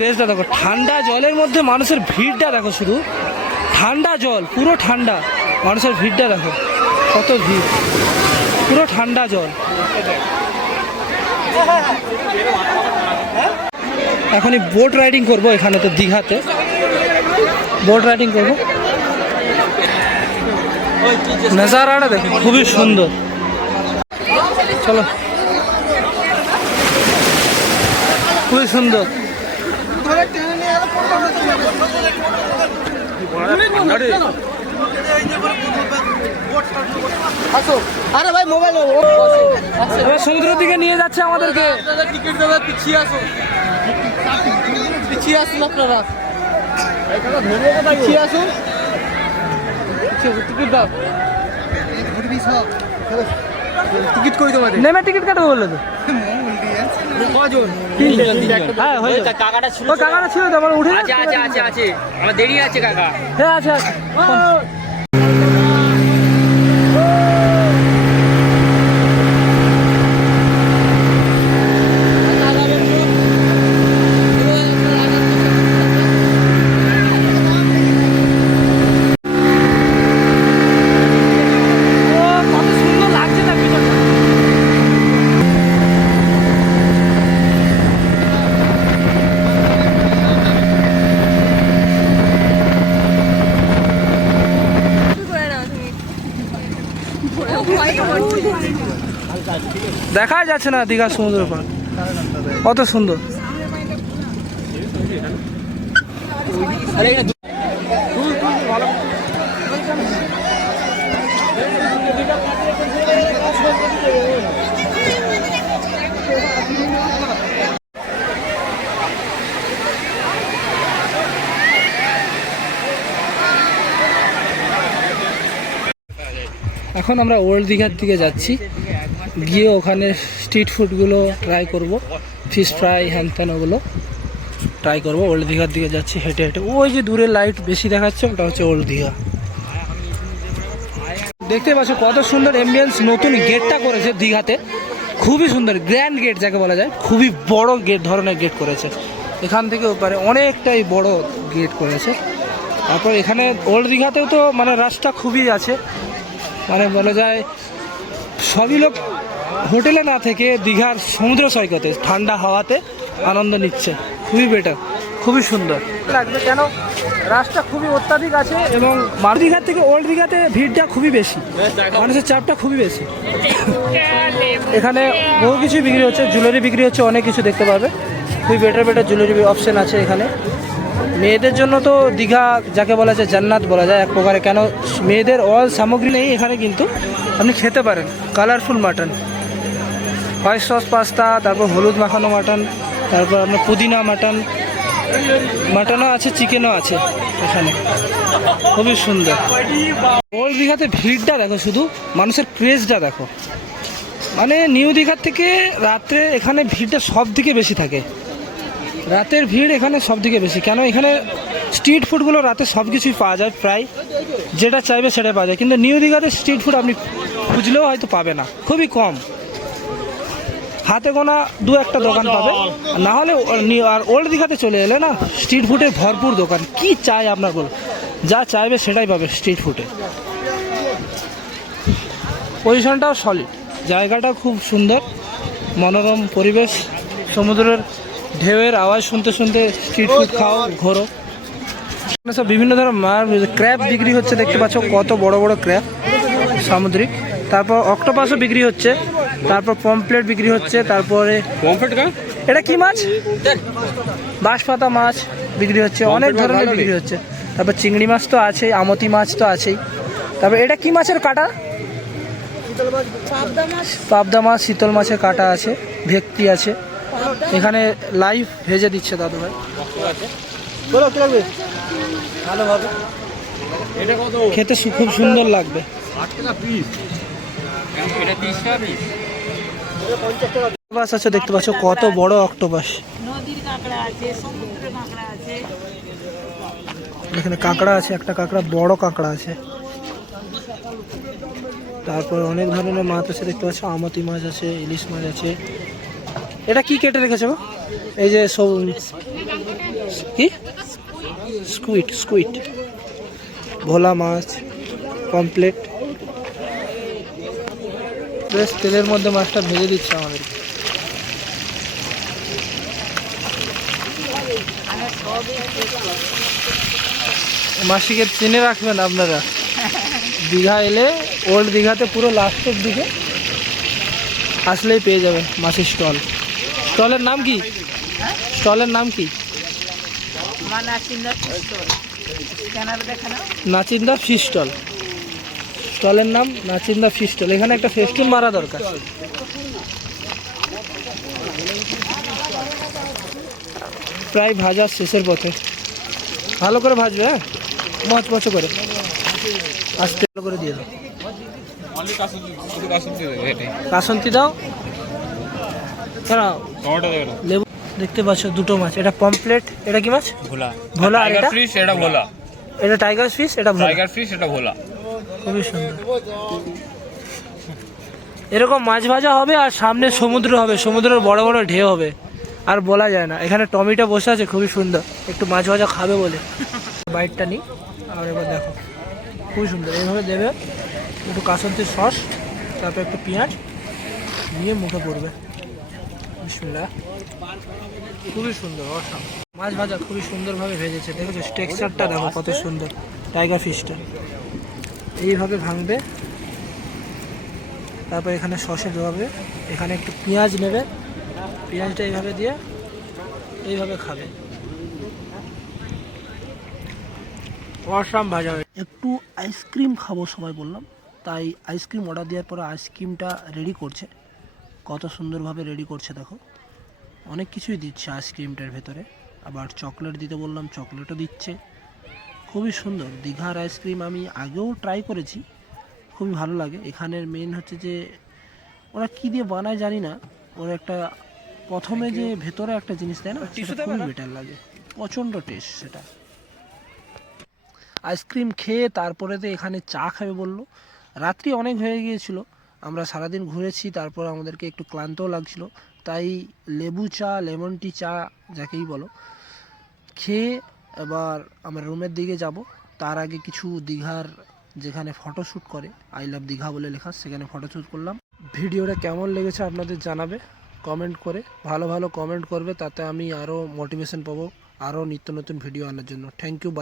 ক্রেজটা দেখো, ঠান্ডা জলের মধ্যে মানুষের ভিড়টা দেখো শুধু। ঠান্ডা জল, পুরো ঠান্ডা। মানুষের ভিড়টা দেখো, কত ভিড়। পুরো ঠান্ডা জল। এখনই বোট রাইডিং করব এখানে তো দীঘাতে। বোট রাইডিং করব। নজারাটা দেখো, খুবই সুন্দর। চলো। খুবই সুন্দর। আসো। আরে ভাই মোবাইল সমুদ্রের দিকে নিয়ে যাচ্ছে আমাদেরকে। টিকিট দাদা পিছিয়ে আসো। পিছিয়ে আসুন আপনারা। পিছিয়ে আসুন। টিকিট দাও। টিকিট কই তোমাদের? নেমে টিকিট কাটবো বলল তো। কজন? হ্যাঁ হয়ে যাবে। কাকাটা ছিল তো। আমার উঠে আছে আছে আছে আছে। আমার দেরি আছে কাকা। হ্যাঁ আছে আছে ও, কত সুন্দর লাগছে না ভিডিওটা। দেখাই যাচ্ছে না দীঘার সমুদ্র পার কত সুন্দর। এখন আমরা ওল্ড দীঘার দিকে যাচ্ছি। গিয়ে ওখানে স্ট্রিট ফুডগুলো ট্রাই করব ফিশ ফ্রাই হ্যান ওগুলো ট্রাই করব ওল্ড দীঘার দিকে যাচ্ছি, হেঁটে হেঁটে। ওই যে দূরে লাইট বেশি দেখাচ্ছে, ওটা হচ্ছে ওল্ড দীঘা। দেখতে পাচ্ছ কত সুন্দর এমবিয়েন্স নতুন গেটটা করেছে দীঘাতে। খুবই সুন্দর গ্র্যান্ড গেট যাকে বলা যায়, খুবই বড় গেট ধরনের গেট করেছে। এখান থেকে ওপারে অনেকটাই বড় গেট করেছে। তারপর এখানে ওল্ড দীঘাতেও তো মানে রাস্তা খুবই আছে। মানে বলা যায় সবই লোক হোটেলে না থেকে দীঘার সমুদ্র সৈকতে ঠান্ডা হাওয়াতে আনন্দ নিচ্ছে। খুবই বেটার খুবই সুন্দর। লাগবে কেন? রাস্তা খুবই অত্যাধিক আছে এবং মারু দীঘার থেকে ওল্ড দীঘাতে ভিড়টা খুবই বেশি। মানুষের চাপটা খুবই বেশি। এখানে বহু কিছু বিক্রি হচ্ছে জুয়েলারি বিক্রি হচ্ছে অনেক কিছু দেখতে পাবে। খুবই বেটার বেটার জুয়েলারি অপশন আছে এখানে। মেয়েদের জন্য তো দীঘা যাকে বলা যায় জান্নাত বলা যায়, এক প্রকারে। কেন মেয়েদের অল সামগ্রী নেই এখানে কিন্তু। আপনি খেতে পারেন। Colourful mutton white sauce pasta তারপর হলুদ মাখানো মাটন তারপর আপনার পুদিনা মাটন মাটনও আছে চিকেনও আছে এখানে। খুবই সুন্দর। ওল্ড দীঘাতে ভিড়টা দেখো শুধু, মানুষের ক্রেজটা দেখো। মানে নিউ দীঘার থেকে রাত্রে এখানে ভিড়টা সব দিকে বেশি থাকে। রাতের ভিড় এখানে সব দিকে বেশি। কেন? এখানে স্ট্রিট ফুডগুলো রাতে সব কিছুই পাওয়া যায় প্রায়। যেটা চাইবে সেটা পাওয়া যায়। কিন্তু নিউ দীঘাতে স্ট্রিট ফুড আপনি খুঁজলেও হয়তো পাবে না। খুবই কম। হাতে গোনা দু একটা দোকান পাবে। না হলে আর ওল্ড দীঘাতে চলে এলে না স্ট্রিট ফুডের ভরপুর দোকান। কি চাই আপনার বলো যা চাইবে সেটাই পাবে স্ট্রিট ফুডে পজিশনটাও সলিড জায়গাটা খুব সুন্দর। মনোরম পরিবেশ। সমুদ্রের ঢেউয়ের আওয়াজ শুনতে শুনতে স্ট্রিট ফুড খাও ঘোরো। এখানে সব বিভিন্ন ধরনের মাছ ক্র্যাব বিক্রি হচ্ছে দেখতে পাচ্ছ কত বড় বড় ক্র্যাব সামুদ্রিক। তারপর অক্টোপাসও বিক্রি হচ্ছে তারপর পমপ্লেট বিক্রি হচ্ছে তারপরে এটা কি মাছ? বাঁশপাতা মাছ বিক্রি হচ্ছে অনেক ধরনের বিক্রি হচ্ছে। তারপর চিংড়ি মাছ তো আছেই আমতি মাছ তো আছেই। তারপর এটা কি মাছের কাটা? পাবদা মাছ। শীতল মাছের কাটা আছে ভেক্তি আছে। এখানে লাইভ ভেজে দিচ্ছে দাদু ভাই। বলো কি লাগবে? ভালোভাবে খেতে খুব সুন্দর লাগবে। অক্টোপাস আছে দেখতে পাচ্ছ কত বড় অক্টোপাস। নদীর কাঁকড়া আছে সমুদ্রের কাঁকড়া আছে। এখানে কাঁকড়া আছে একটা কাঁকড়া বড় কাঁকড়া আছে। তারপর অনেক ধরনের মাছ আছে দেখতে পাচ্ছ আমতি মাছ আছে ইলিশ মাছ আছে। এটা কি কেটে রেখেছো গো? এই যে সব কি? Squid squid. ভোলা মাছ কমপ্লেট বেশ, তেলের মধ্যে মাছটা ভেজে দিচ্ছে আমাদের। মাসিকে চিনে রাখবেন আপনারা। দীঘা এলে ওল্ড দীঘাতে পুরো লাস্টের দিকে আসলেই পেয়ে যাবেন মাসির স্টল। স্টলের নাম কি? স্টলের নাম কি? Nachinda fish stall. স্টলের নাম নাচিন্দা ফিশ স্টল। এখানে একটা ফেস্টুন মারা দরকার। প্রায় ভাজা শেষের পথে। ভালো করে ভাজবে হ্যাঁ? মচ মচ করে। আস্তে ভালো করে দিয়ে দাও। কাসন্তি দাও। লেবু দেখতে পাচ্ছ দুটো মাছ এটা পমপ্লেট এটা কি মাছ? ভোলা। ভোলা আর এটা? ফিশ এটা ভোলা। এটা টাইগার ফিশ এটা ভোলা। টাইগার ফিশ এটা ভোলা। খুবই সুন্দর। এরকম মাছ ভাজা হবে আর সামনে সমুদ্র হবে সমুদ্রের বড় বড় ঢেউ হবে। আর বলা যায় না। এখানে টমিটা বসে আছে খুবই সুন্দর। একটু মাছ ভাজা খাবে বলে। বাইটটা নিই আর এবার দেখো। খুবই সুন্দর। এইভাবে দেবে। একটু কাসন্তির সস তারপর একটু পেঁয়াজ নিয়ে মুখে পড়বে। বিসমিল্লাহ। খুবই সুন্দর, অসাম। মাছ ভাজা খুবই সুন্দরভাবে ভেজেছে। দেখেছ টেক্সচারটা দেখো কত সুন্দর, টাইগার ফিশটা। এইভাবে ভাঙবে, তারপর এখানে সসে দেওয়াবে, এখানে একটু পেঁয়াজ নেবে, পেঁয়াজটা এইভাবে দিয়ে এইভাবে খাবে। অসাম ভাজা একটু আইসক্রিম খাব, সবাই বললাম। তাই আইসক্রিম অর্ডার দেওয়ার পরে আইসক্রিমটা রেডি করছে। কত সুন্দরভাবে রেডি করছে দেখো। অনেক কিছুই দিচ্ছে আইসক্রিমটার ভেতরে। আবার চকলেট দিতে বললাম চকলেটও দিচ্ছে। খুবই সুন্দর। দীঘার আইসক্রিম আমি আগেও ট্রাই করেছি। খুবই ভালো লাগে। এখানের মেন হচ্ছে যে ওরা কী দিয়ে বানায় জানি না। ওরা একটা প্রথমে যে ভেতরে একটা জিনিস দেয় না সেটা খুবই বেটার লাগে। প্রচণ্ড টেস্ট সেটা। আইসক্রিম খেয়ে তারপরে তো এখানে চা খাবে বলল। রাত্রি অনেক হয়ে গিয়েছিল। আমরা সারাদিন ঘুরেছি, তারপর আমাদেরকে একটু ক্লান্তও লাগছিল। তাই লেবু চা, লেমন টি চা, যাকেই বলো, খেয়ে এবার আমরা রুমের দিকে যাব। তার আগে কিছু দীঘার যেখানে ফটোশ্যুট করে আই লাভ দীঘা বলে লেখা, সেখানে ফটোশ্যুট করলাম। ভিডিওটা কেমন লেগেছে আপনাদের জানাবে কমেন্ট করে, ভালো ভালো কমেন্ট করবে, তাতে আমি আরও মোটিভেশন পাবো আরও নিত্য নতুন ভিডিও আনার জন্য। Thank you by